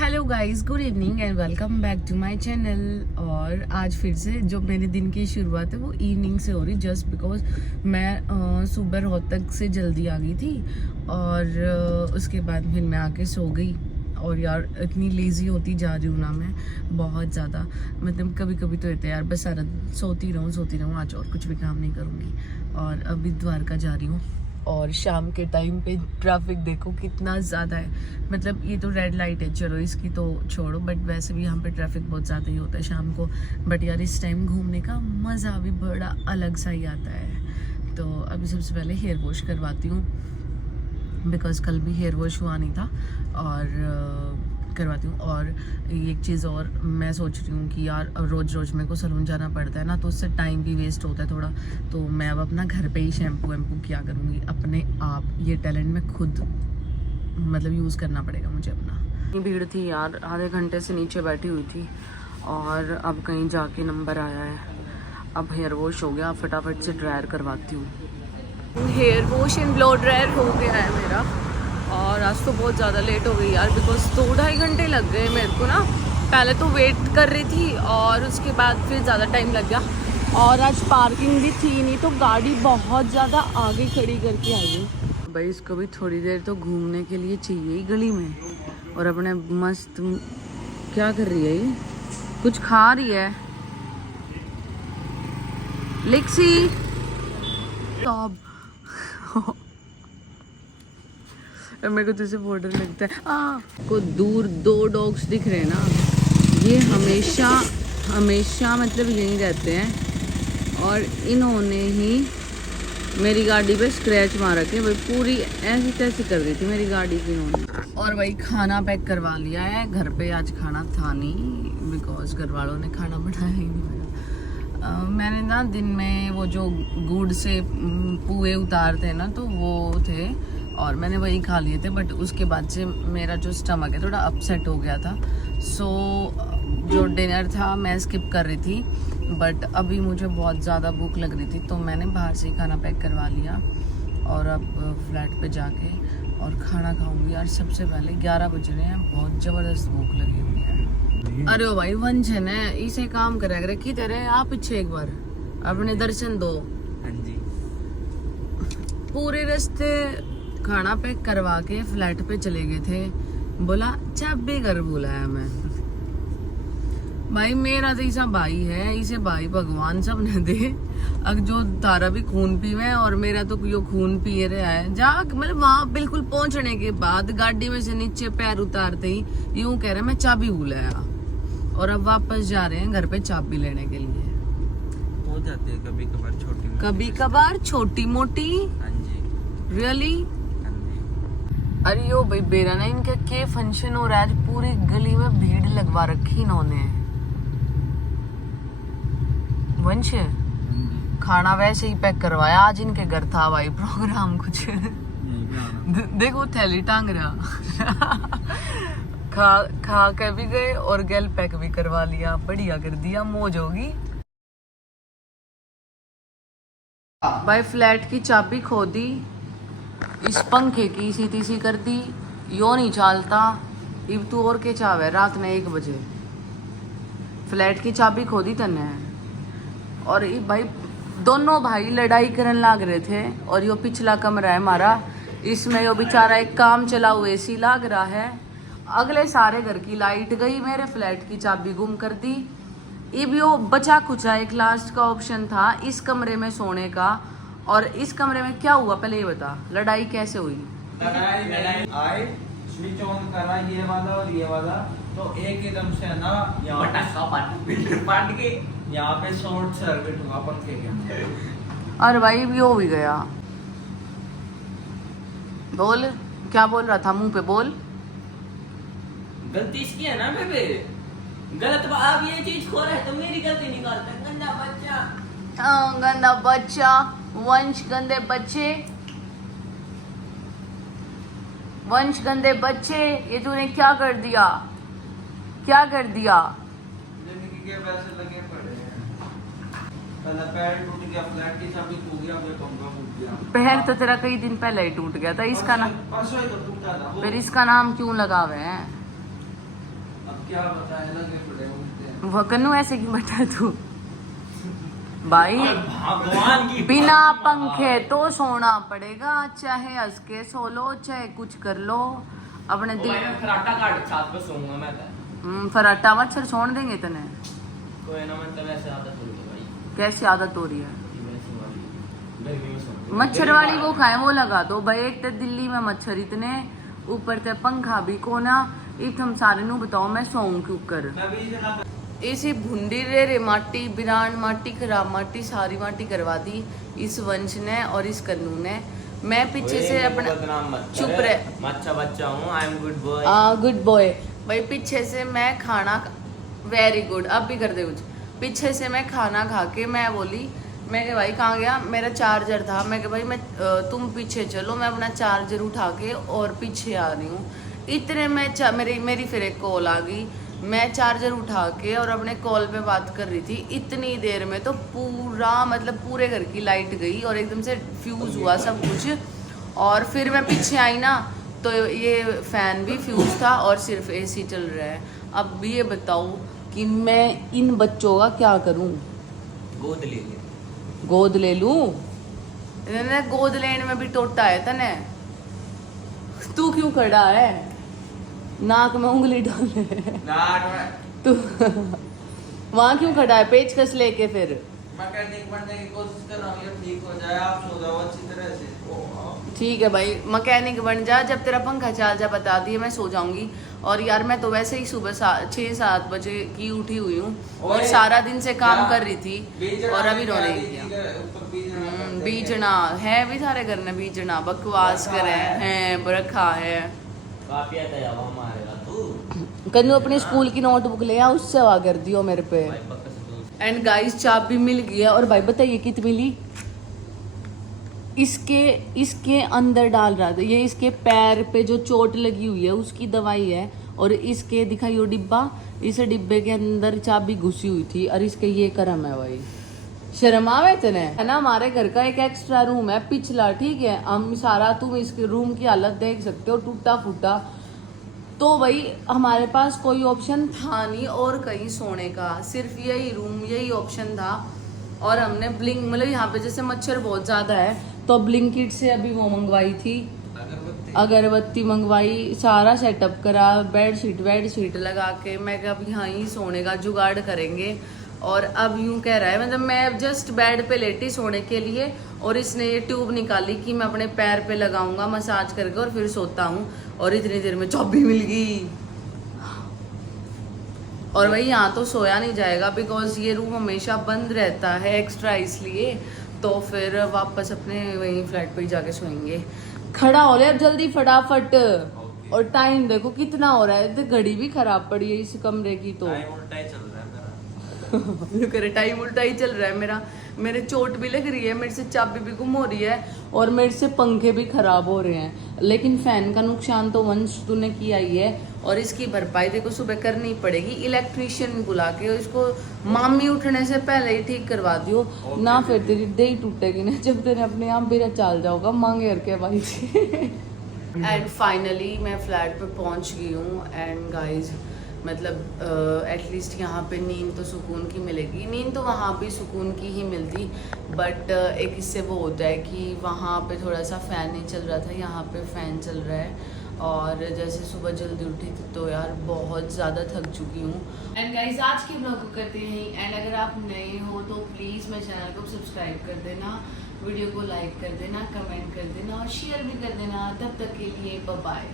Hello guys, good evening and welcome back to my channel. और आज फिर से जो मेरे दिन की शुरुआत है वो इवनिंग से हो रही, जस्ट बिकॉज मैं सुबह रोहतक से जल्दी आ गई थी और उसके बाद फिर मैं आके सो गई। और यार इतनी लेज़ी होती जा रही हूँ ना मैं, बहुत ज़्यादा। मतलब कभी कभी तो रहता है यार, बस सारा सोती रहूँ आज और कुछ भी काम नहीं करूँगी। और अभी द्वारका जा रही हूँ और शाम के टाइम पे ट्रैफिक देखो कितना ज़्यादा है। मतलब ये तो रेड लाइट है, चलो इसकी तो छोड़ो, बट वैसे भी यहाँ पे ट्रैफिक बहुत ज़्यादा ही होता है शाम को। बट यार इस टाइम घूमने का मज़ा भी बड़ा अलग सा ही आता है। तो अभी सबसे पहले हेयर वॉश करवाती हूँ, बिकॉज़ कल भी हेयर वॉश हुआ नहीं था और करवाती हूँ। और एक चीज़ और मैं सोच रही हूँ कि यार रोज़ रोज़ मेरे को सैलून जाना पड़ता है ना, तो उससे टाइम भी वेस्ट होता है थोड़ा। तो मैं अब अपना घर पे ही शैम्पू वैम्पू किया करूँगी अपने आप। ये टैलेंट मैं खुद मतलब यूज़ करना पड़ेगा मुझे अपना। भीड़ थी यार, आधे घंटे से नीचे बैठी हुई थी और अब कहीं जाके नंबर आया है। अब हेयर वॉश हो गया, फटाफट से ड्रायर करवाती हूँ। Hair wash and blow dryer हो गया है मेरा। और आज तो बहुत ज़्यादा लेट हो गई यार, बिकॉज 2-2.5 घंटे लग गए मेरे को ना। पहले तो वेट कर रही थी और उसके बाद फिर ज़्यादा टाइम लग गया। और आज पार्किंग भी थी नहीं, तो गाड़ी बहुत ज़्यादा आगे खड़ी करके आई हूँ। भाई इसको भी थोड़ी देर तो घूमने के लिए चाहिए ही गली में। और अपने मस्त क्या कर रही है ये, कुछ खा रही है लिक्सी टॉप। मेरे को तो इसे बॉर्डर लगता है। को दूर 2 डॉग्स दिख रहे हैं ना, ये हमेशा मतलब यहीं रहते हैं। और इन्होंने ही मेरी गाड़ी पे स्क्रैच मार रखे भाई, पूरी ऐसी तैसी कर दी थी मेरी गाड़ी की इन्होंने। और भाई खाना पैक करवा लिया है, घर पे आज खाना था नहीं, बिकॉज घर वालों ने खाना बनाया ही नहीं। मैंने ना दिन में वो जो गुड़ से पुए उतारते हैं ना, तो वो थे और मैंने वही खा लिए थे। बट उसके बाद से मेरा जो स्टमक है थोड़ा अपसेट हो गया था। सो जो डिनर था मैं स्किप कर रही थी, बट अभी मुझे बहुत ज़्यादा भूख लग रही थी तो मैंने बाहर से ही खाना पैक करवा लिया। और अब फ्लैट पे जाके और खाना खाऊंगी यार। सबसे पहले 11 बज रहे हैं, बहुत ज़बरदस्त भूख लगी हुई है। अरे ओ भाई वंचन है, इसे काम करे करे की तेरे आप पीछे एक बार अपने दर्शन दो। हाँ जी। पूरे रास्ते खाना पैक करवा के फ्लैट पे चले गए थे, बोला चाबी घर बुलाया मैं। भाई मेरा तो ऐसा भाई है, इसे भाई भगवान सब न दे। अब जो तारा भी खून पीवे और मेरा तो यो खून पी रहा है। जा मतलब वहां बिल्कुल पहुंचने के बाद गाड़ी में से नीचे पैर उतारते ही यूं कह रहे मैं चाबी भूलाया। और अब वापस जा रहे हैं घर पे चाबी लेने के लिए। हो जाती है कभी कभार छोटी मोटी। हाँ जी। रियली? हाँ जी। अरे ओ भाई बेरा ना, इनका के फंक्शन हो रहा है आज, पूरी गली में भीड़ लगवा रखी इन्होंने। वंश खाना वैसे ही पैक करवाया, आज इनके घर था भाई प्रोग्राम कुछ। देखो थैली टांग रहा। खा के भी गए और गेल पैक भी करवा लिया, बढ़िया कर दिया, मौज होगी। भाई फ्लैट की चाबी खो दी, इस पंखे की सीधी सी कर दी, यो नहीं चलता। इब तू और के चावे रात ने 1 बजे फ्लैट की चाबी खो दी तने। और भाई दोनों भाई लड़ाई करने लग रहे थे। और यो पिछला कमरा है हमारा, इसमें यो बेचारा एक काम चला हुआ एसी लग रहा है। अगले सारे घर की लाइट गई, मेरे फ्लैट की चाबी गुम कर दी। अब यो बचा कुचा एक लास्ट का ऑप्शन था इस कमरे में सोने का। और इस कमरे में क्या हुआ पहले ये बता, लड़ाई कैसे हुई? लड़ाई आए, स्विच ऑन करा ये वाला और ये वाला, तो एकदम से ना पाट के यहाँ पे शॉर्ट सर्किट हुआ पंखे के। अरे भाई यो भी गया। बोल क्या बोल रहा था, मुंह पे बोल। गलती इसकी है ना बेबे, गलत अब ये चीज खो रहा है तो मेरी गलती निकालता है, गंदा बच्चा। गंदा बच्चा, वंश गंदे बच्चे, वंश गंदे बच्चे, ये तूने क्या कर दिया, क्या कर दिया? जिंदगी के पैसे लगे पड़े हैं। पहले पैर टूट गया, फ्लैट की चाबी खो गया, फिर पंखा फूट गया। पैर तो तेरा कई दिन पहले ही टूट गया था, इसका ना परसों ही तो टूटा था वो। फिर इसका नाम क्यों लगावे हैं? अब क्या बताएं, लगे पड़े उनके। वो कन्नू ऐसे क्यों बैठा तू भाई? भगवान की बिना पंखे तो सोना पड़ेगा, चाहे हंस के सो लो चाहे कुछ कर लो अपने ओ दिल। भाई मैं फराटा काट छात पे सोऊंगा मैं तो। फराटा मच्छर छोड़ देंगे तने। कोई ना, मतलब ऐसे आदत हो गई भाई, कैसी आदत हो रही है? वैसी वाली गर्मी में सोना। मच्छर वाली वो खाए वो लगा दो भाई। एक तो दिल्ली में मच्छर इतने, ऊपर से पंखा भी कोना। एक हम सारे नु बताओ मैं सोऊं क्यों कर? मैं भी जहाँ इसी भुंडी रे माटी बिरान माटी खराब माटी सारी माटी करवा दी इस वंश ने और इस कन्नू ने। मैं पीछे से अपना चुप रहे। अच्छा बच्चा हूँ, I am good boy. Good boy भाई। पीछे से मैं खाना वेरी गुड, अब भी कर दे कुछ। पीछे से मैं खाना खा के मैं बोली, मैं कहा भाई कहाँ गया? मेरा चार्जर था। मैं कहा भाई मैं तुम पीछे चलो, मैं अपना चार्जर उठा के और पीछे आ रही हूँ। इतने में मेरी फिर एक कॉल आ गई। मैं चार्जर उठा के और अपने कॉल पे बात कर रही थी। इतनी देर में तो पूरा मतलब पूरे घर की लाइट गई और एकदम से फ्यूज हुआ सब कुछ। और फिर मैं पीछे आई ना तो ये फैन भी फ्यूज था और सिर्फ एसी चल रहा है। अब भी ये बताओ कि मैं इन बच्चों का क्या करूं? गोद ले ले। गोद ले लूं? इन्होंने गोद लेने में भी टोटा है तने। तू क्यों खड़ा है? नाक में उंगली डाले नाट में तू वहाँ क्यों खड़ा है पेचकस लेके? फिर मैकेनिक बनने की कोशिश कर रहा हूँ, ये ठीक हो जाए। आप सो जाओ अच्छी तरह से। ठीक है भाई, मैकेनिक बन जा। जब तेरा पंखा चाल जा बता दिए मैं सो जाऊंगी। और यार मैं तो वैसे ही सुबह 6-7 बजे की उठी हुई हूँ और सारा दिन से काम कर रही थी और अभी रो रही थी। बीजना है भी सारे घर में, बीजना बकवास करे हैं रखा है। काफी आता मारेगा तू। कन्नू अपने स्कूल की नोटबुक ले आ, उससे हवा कर दियो मेरे पे। भाई पक्का से दोस्त। एंड गाइस चाबी मिल गई है। और भाई बताइए कितनी मिली? इसके अंदर डाल रहा था ये। इसके पैर पे जो चोट लगी हुई है उसकी दवाई है। और इसके दिखाइयो डिब्बा, इस डिब्बे के अंदर चाबी घुसी हुई थी। और इसके ये करम है भाई। शर्म आवे तने है ना? हमारे घर का एक एक्स्ट्रा रूम है पिछला, ठीक है? हम सारा तुम इसके रूम की हालत देख सकते हो, टूटा फूटा। तो भाई हमारे पास कोई ऑप्शन था नहीं और कहीं सोने का, सिर्फ यही रूम यही ऑप्शन था। और हमने ब्लिंक मतलब यहाँ पे जैसे मच्छर बहुत ज़्यादा है तो ब्लिंकिट से अभी वो मंगवाई थी अगरबत्ती मंगवाई, सारा सेटअप करा, बेडशीट लगा के। मैं कहा अब यहाँ ही सोने का जुगाड़ करेंगे। और अब यूं कह रहा है मतलब मैं जस्ट बेड पे लेटी सोने के लिए और इसने ये ट्यूब निकाली कि मैं अपने पैर पे लगाऊंगा मसाज करके और फिर सोता हूँ। और इतनी देर में चाबी मिल गई। और भाई यहाँ तो सोया नहीं जाएगा बिकॉज ये रूम हमेशा बंद रहता है एक्स्ट्रा, इसलिए तो फिर वापस अपने वहीं फ्लैट पे ही जाके सोएंगे। खड़ा हो रहे अब जल्दी फटाफट। और टाइम देखो कितना हो रहा है, तो घड़ी भी खराब पड़ी है इस कमरे की। तो टाइम उल्टा ही चल रहा है मेरा। करे टाइम उल्टा ही चल रहा है मेरा। मेरे चोट भी लग रही है, मेरे से चाबी भी गुम हो रही है और मेरे से पंखे भी खराब हो रहे हैं। लेकिन फैन का नुकसान तो वंश तूने किया ही है और इसकी भरपाई देखो सुबह करनी पड़ेगी। इलेक्ट्रीशियन बुला के इसको मामी उठने से पहले ही ठीक करवा दियो ना, फिर तेरी देही टूटेगी ना जब तेरे अपने आप भी चाल जाओगा मांगे के भाई से। एंड फाइनली मैं फ्लैट पे पहुंच गई हूँ। एंड गाइज मतलब एटलीस्ट यहाँ पे नींद तो सुकून की मिलेगी। नींद तो वहाँ भी सुकून की ही मिलती, बट एक इससे वो होता है कि वहाँ पे थोड़ा सा फ़ैन नहीं चल रहा था, यहाँ पे फ़ैन चल रहा है। और जैसे सुबह जल्दी उठी थी तो यार बहुत ज़्यादा थक चुकी हूँ। एंड गाइस आज के ब्लॉग को करते हैं। एंड अगर आप नए हो तो प्लीज़ मेरे चैनल को सब्सक्राइब कर देना, वीडियो को लाइक कर देना, कमेंट कर देना और शेयर भी कर देना। तब तक के लिए बाय बाय।